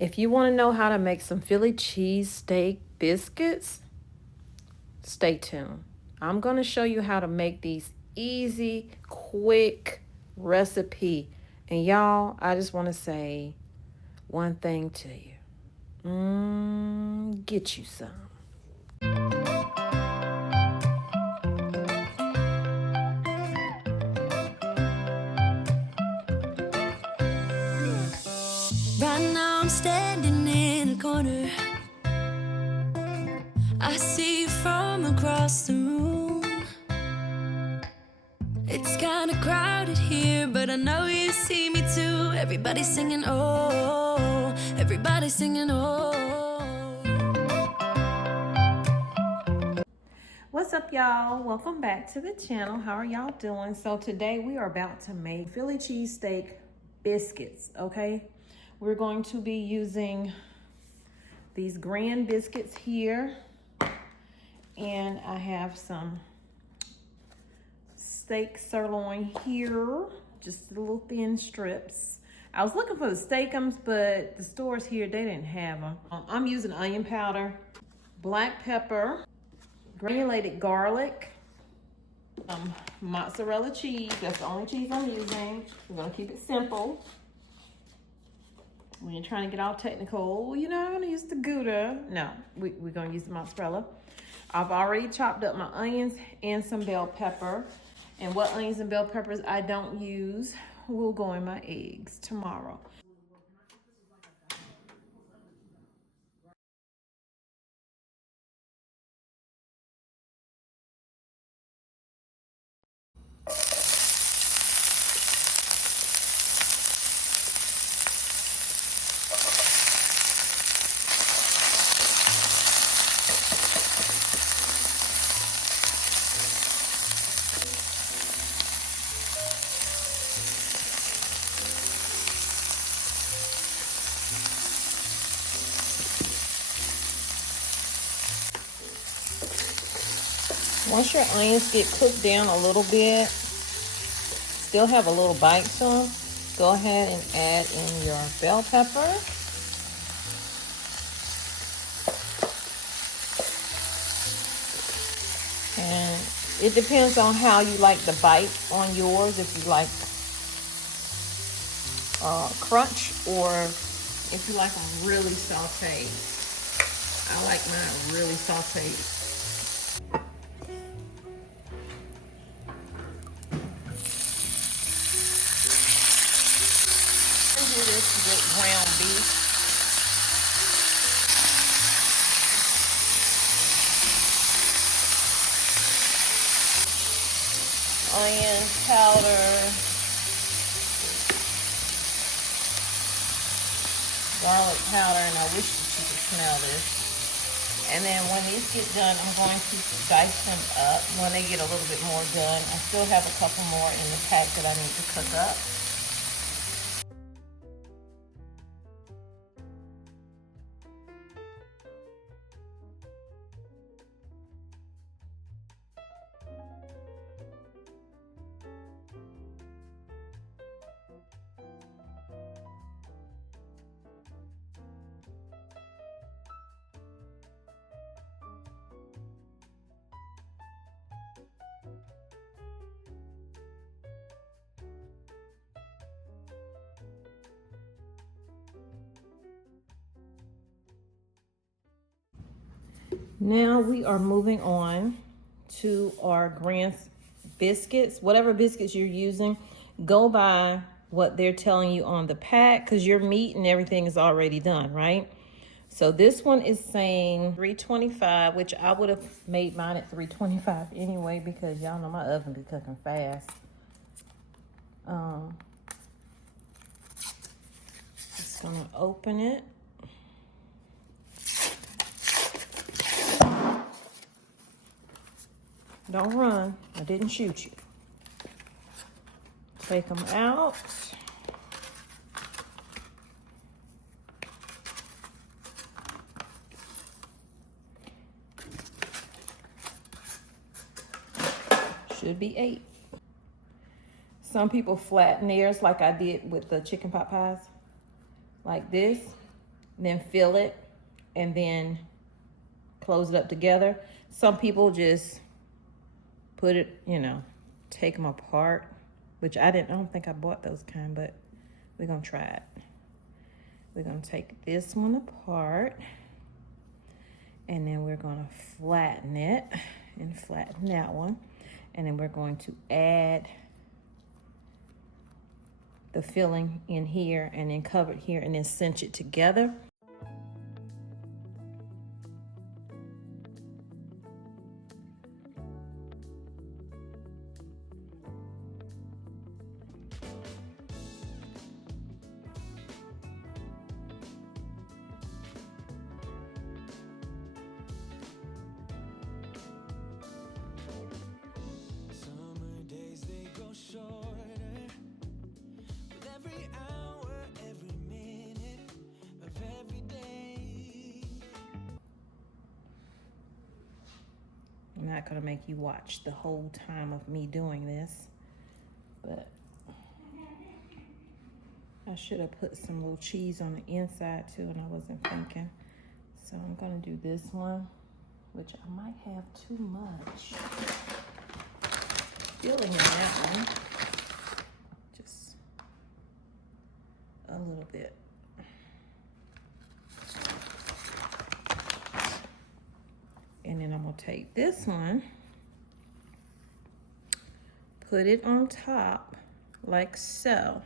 If you want to know how to make some Philly cheesesteak biscuits, stay tuned. I'm going to show you how to make these easy, quick recipe. And y'all, I just want to say one thing to you. Get you some. Right now I'm standing in a corner. I see you from across the room. It's kinda crowded here, but I know you see me too. Everybody's singing, oh, everybody's singing, oh. What's up, y'all? Welcome back to the channel. How are y'all doing? So today we are about to make Philly cheesesteak biscuits, okay? We're going to be using these grand biscuits here, and I have some steak sirloin here, just little thin strips. I was looking for the steakums, but the stores here, they didn't have them. I'm using onion powder, black pepper, granulated garlic, mozzarella cheese. That's the only cheese I'm using. We're gonna keep it simple. When you're trying to get all technical, you know, I'm gonna use the Gouda. No, we're gonna use the mozzarella. I've already chopped up my onions and some bell pepper. And what onions and bell peppers I don't use will go in my eggs tomorrow. Once your onions get cooked down a little bit, still have a little bite to them, go ahead and add in your bell pepper. And it depends on how you like the bite on yours, if you like crunch or if you like them really sauteed. I like mine really sauteed. Do this with ground beef. Onion powder, garlic powder, and I wish that you could smell this. And then when these get done, I'm going to dice them up when they get a little bit more done. I still have a couple more in the pack that I need to cook up. Now we are moving on to our grand biscuits. Whatever biscuits you're using, go by what they're telling you on the pack, because your meat and everything is already done, right? So this one is saying 325, which I would have made mine at 325 anyway, because y'all know my oven be cooking fast. Just gonna open it. Don't run. I didn't shoot you. Take them out. Should be 8. Some people flatten theirs like I did with the chicken pot pies. Like this. then fill it, and then close it up together. Some people just put it, you know, take them apart, which I don't think I bought those kind, but we're gonna try it. We're gonna take this one apart, and then we're gonna flatten it and flatten that one. And then we're going to add the filling in here and then cover it here and then cinch it together. I'm not gonna make you watch the whole time of me doing this, but I should have put some little cheese on the inside too, and I wasn't thinking. So I'm gonna do this one, which I might have too much filling in that one. Just a little bit. And then I'm gonna take this one, put it on top like so.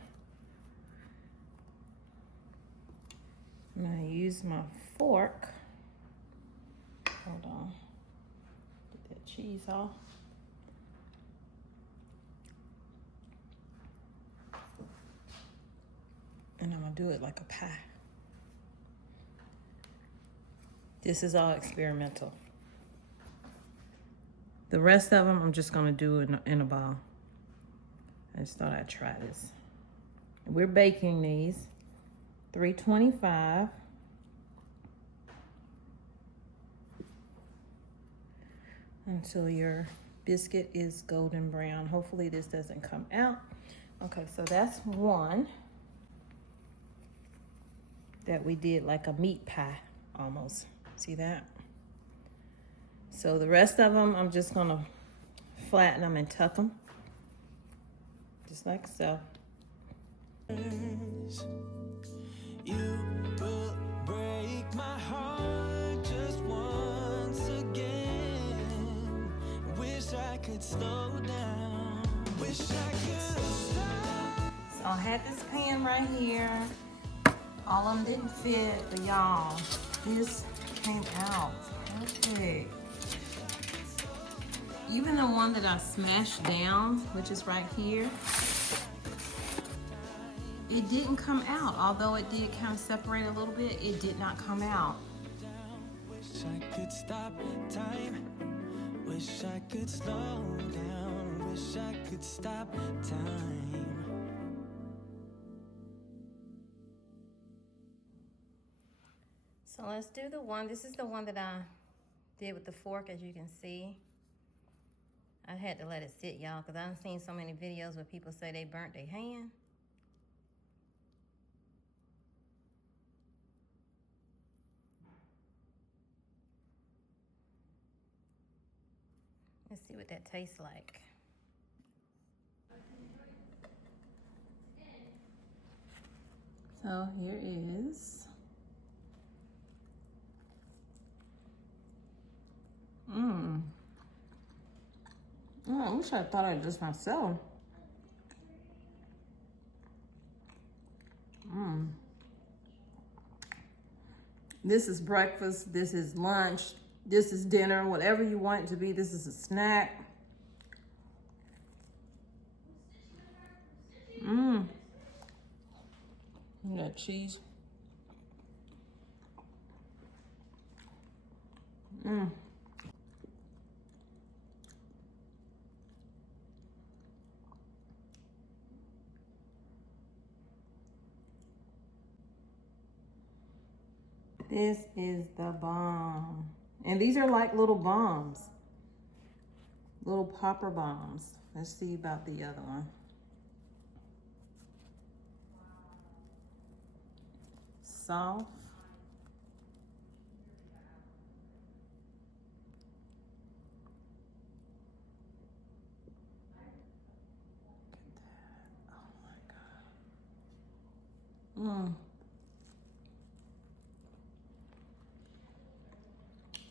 I'm gonna use my fork. Hold on, get that cheese off. And I'm gonna do it like a pie. This is all experimental. The rest of them, I'm just gonna do in a bowl. I just thought I'd try this. We're baking these 325. Until your biscuit is golden brown. Hopefully this doesn't come out. Okay, so that's one that we did like a meat pie almost. See that? So the rest of them, I'm just gonna flatten them and tuck them, just like so. You will break my heart just once again. Wish I could slow down. Wish I could stop. So I had this pan right here. All of them didn't fit, but y'all, this came out perfect. Even the one that I smashed down, which is right here, it didn't come out. Although it did kind of separate a little bit, it did not come out. Wish I could stop time. Wish I could slow down. Wish I could stop time. So let's do the one. This is the one that I did with the fork, as you can see. I had to let it sit, y'all, because I've seen so many videos where people say they burnt their hand. Let's see what that tastes like. So here is. Oh, I wish I thought of this myself. This is breakfast, this is lunch, this is dinner, whatever you want it to be. This is a snack. That cheese. This is the bomb. And these are like little bombs. Little popper bombs. Let's see about the other one. Soft.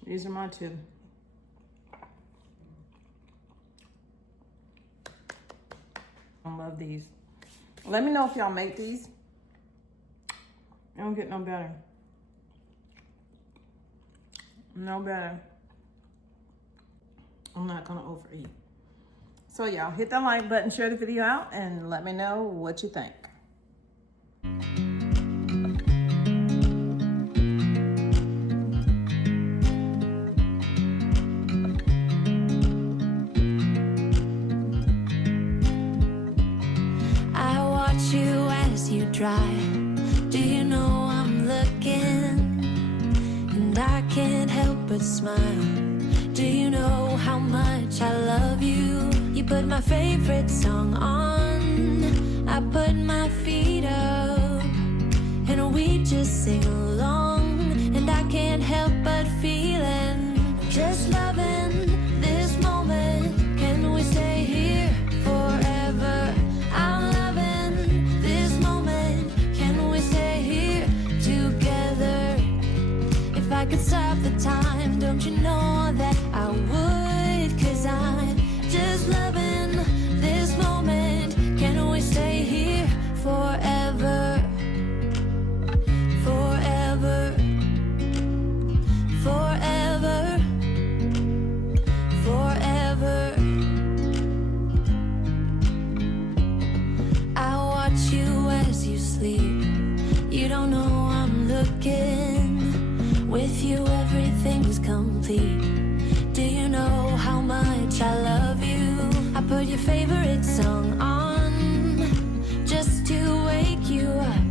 These are my two. I love these. Let me know if y'all make these. It don't get no better. No better. I'm not gonna overeat. So y'all hit that like button, share the video out, and let me know what you think. I watch you as you drive. Do you know I'm looking? And I can't help but smile. Do you know how much I love you? You put my favorite song on. I put my feet up, and we just sing along. And I can't help but feeling, just loving this moment. Can we stay here forever? I'm loving this moment. Can we stay here together? If I could stop the time, don't you know that I would? 'Cause I'm just loving this moment. Can we stay here forever? Forever. Forever. Forever. I watch you as you sleep. You don't know I'm looking. With you everything's complete. Do you know how much I love you? I put your favorite song on just to wake you up.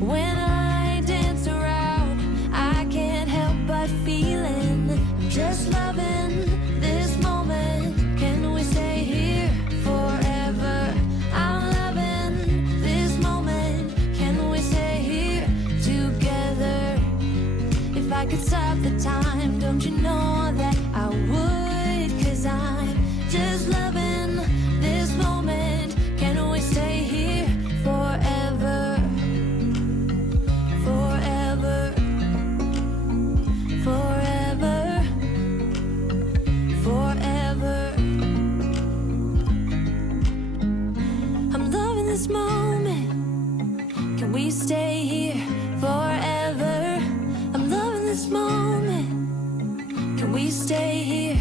When I dance around, I can't help but feeling, just loving this moment. Can we stay here forever? I'm loving this moment. Can we stay here together? If I could stop the time, don't you know that I would? 'Cause I'm just loving this moment. Can we stay here forever? Forever. Forever. Forever. I'm loving this moment. Can we stay here forever? I'm loving this moment. Can we stay here